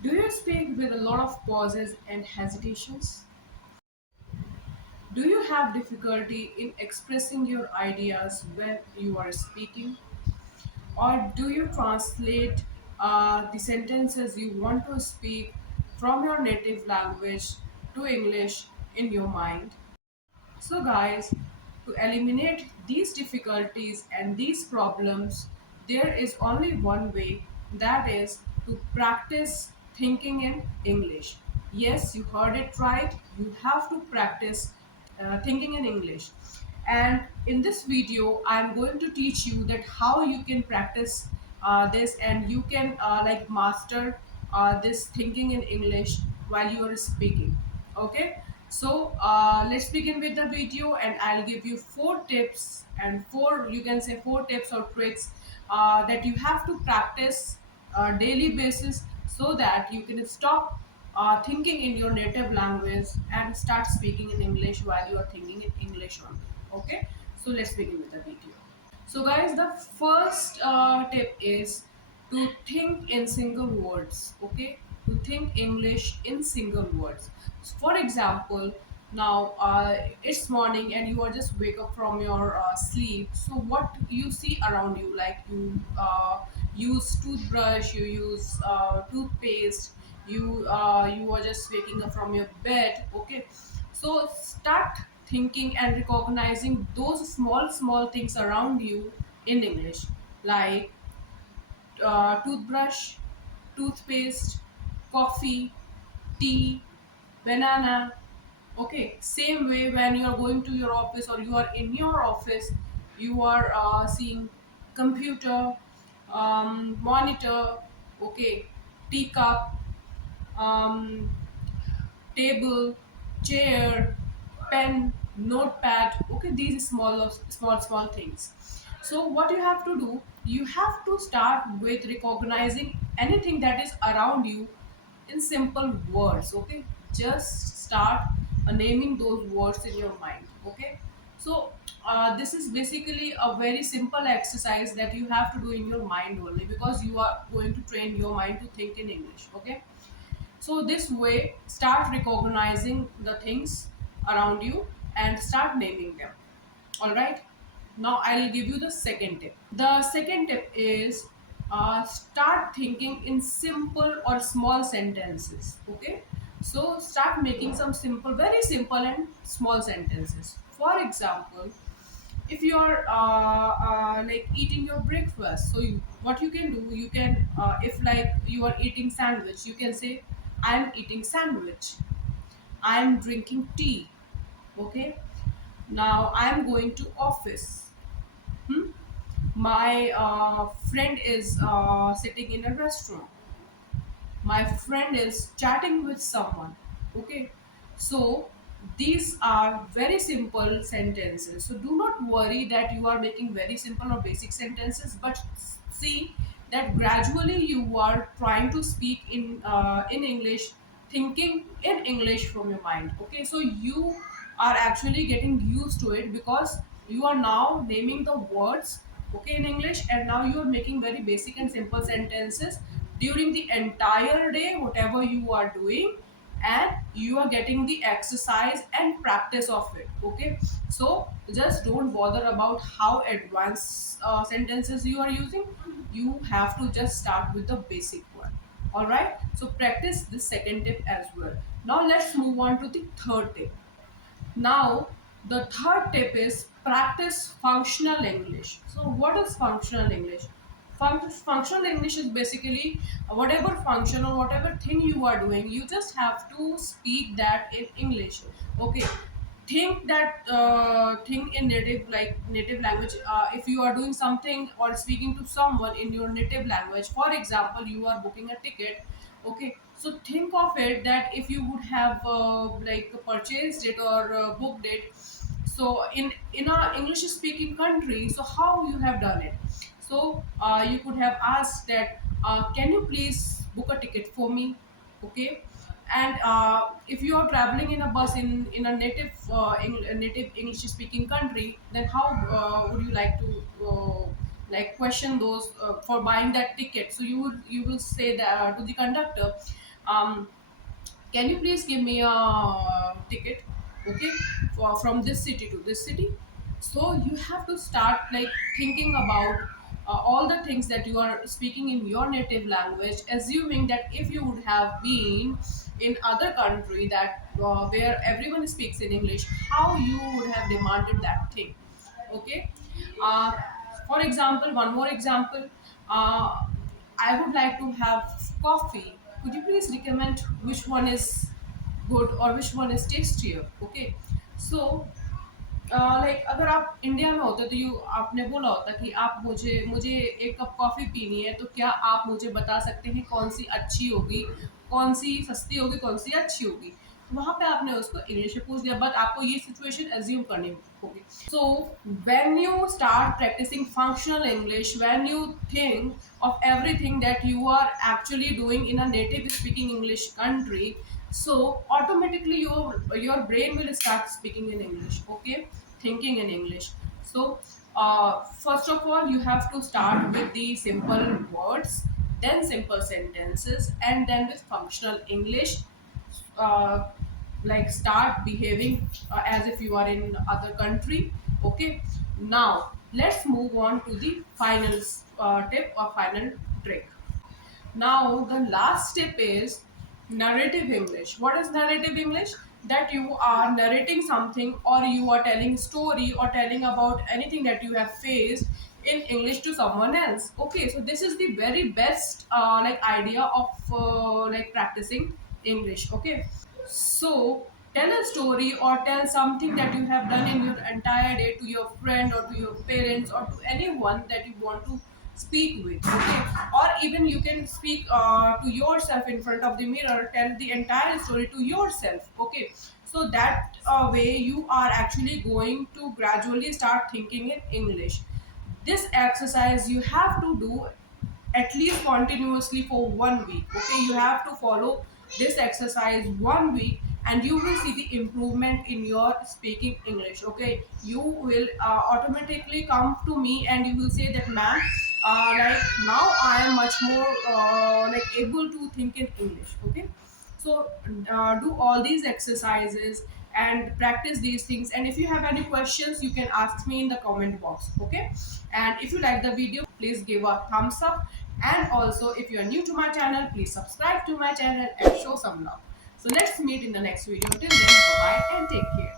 Do you speak with a lot of pauses and hesitations? Do you have difficulty in expressing your ideas when you are speaking? Or do you translate the sentences you want to speak from your native language to English in your mind? So, guys, to eliminate these difficulties and these problems, there is only one way, that is to practice thinking in English. Yes, you heard it right. You have to practice thinking in English. And in this video, I'm going to teach you that how you can practice this and you can like master this thinking in English while you are speaking. Okay, so let's begin with the video, and I'll give you four tips and four, you can say, four tips or tricks that you have to practice daily basis so that you can stop thinking in your native language and start speaking in English while you are thinking in English only. Okay, so let's begin with the video. So, guys, the first tip is to think in single words. Okay, to think English in single words. So for example, now it's morning and you are just wake up from your sleep. So what you see around you, like you use toothbrush, you use toothpaste, you are just waking up from your bed. Okay, so start thinking and recognizing those small things around you in English, like toothbrush, toothpaste, coffee, tea, banana. Okay, same way when you are going to your office or you are in your office, you are seeing computer, monitor, okay, teacup, um, table, chair, pen, notepad. Okay, these small things. So what you have to do, you have to start with recognizing anything that is around you in simple words. Okay, just start naming those words in your mind. Okay, so this is basically a very simple exercise that you have to do in your mind only, because you are going to train your mind to think in English. Okay, so this way, start recognizing the things around you and start naming them. All right. Now I'll give you the second tip. The second tip is start thinking in simple or small sentences. Okay. So start making some simple, very simple and small sentences. For example, if you are like eating your breakfast, so what you can do, you can if like you are eating sandwich, you can say, I'm eating sandwich, I'm drinking tea. Okay, now I'm going to office. Hmm? My friend is sitting in a restaurant, my friend is chatting with someone. Okay, so these are very simple sentences, so do not worry that you are making very simple or basic sentences, but see that gradually you are trying to speak in English, thinking in English from your mind. Okay, so you are actually getting used to it because you are now naming the words, okay, in English, and now you are making very basic and simple sentences during the entire day, whatever you are doing, and you are getting the exercise and practice of it. Okay, so just don't bother about how advanced sentences you are using. You have to just start with the basic one. All right, so practice this second tip as well. Now let's move on to the third tip. Now, the third tip is practice functional English. So, what is functional English? Functional English is basically whatever function or whatever thing you are doing, you just have to speak that in English. Okay, think that thing in native language. If you are doing something or speaking to someone in your native language, for example, you are booking a ticket. Okay, so think of it that if you would have like purchased it or booked it, so in a English speaking country, so how you have done it. So you could have asked that, can you please book a ticket for me. Okay, and if you are traveling in a bus in a native English speaking country, then how would you like to like question those for buying that ticket. So you will say that to the conductor, um, can you please give me a ticket, okay, from this city to this city. So you have to start like thinking about all the things that you are speaking in your native language, assuming that if you would have been in other country that where everyone speaks in English, how you would have demanded that thing. Okay. uh, for example, one more example, uh, I would like to have coffee. Could you please recommend which one is good or which one is tastier? Okay. So like अगर आप India में होते तो you आपने बोला होता कि आप मुझे मुझे एक कप कॉफ़ी पीनी है, तो क्या आप मुझे बता सकते हैं कौन सी अच्छी होगी, कौन सी सस्ती होगी, कौन सी अच्छी होगी। वहाँ पे आपने उसको इंग्लिश में पूछ दिया, बट आपको ये सिचुएशन एज्यूम करनी होगी। So when you start practicing functional English, when you think of everything that you are actually doing in a native speaking English country, so automatically your brain will start speaking in English, okay, thinking in English. So first of all you have to start with the simple words, then simple sentences, and then with functional English. uh, like start behaving as if you are in other country. Okay, now let's move on to the final tip or final trick. Now, the last step is narrative English. What is narrative English? That you are narrating something, or you are telling story, or telling about anything that you have faced in English to someone else. Okay, so this is the very best like idea of like practicing English. Okay, so tell a story or tell something that you have done in your entire day to your friend or to your parents or to anyone that you want to speak with. Okay, or even you can speak to yourself in front of the mirror, tell the entire story to yourself. Okay, so that way you are actually going to gradually start thinking in English. This exercise you have to do at least continuously for 1 week. Okay, you have to follow this exercise 1 week and you will see the improvement in your speaking English. Okay, you will automatically come to me and you will say that, ma'am, like now I am much more like able to think in English. Okay, so do all these exercises and practice these things, and if you have any questions you can ask me in the comment box. Okay, and if you like the video please give a thumbs up, and also if you are new to my channel please subscribe to my channel and show some love. So let's meet in the next video. Till then, bye bye and take care.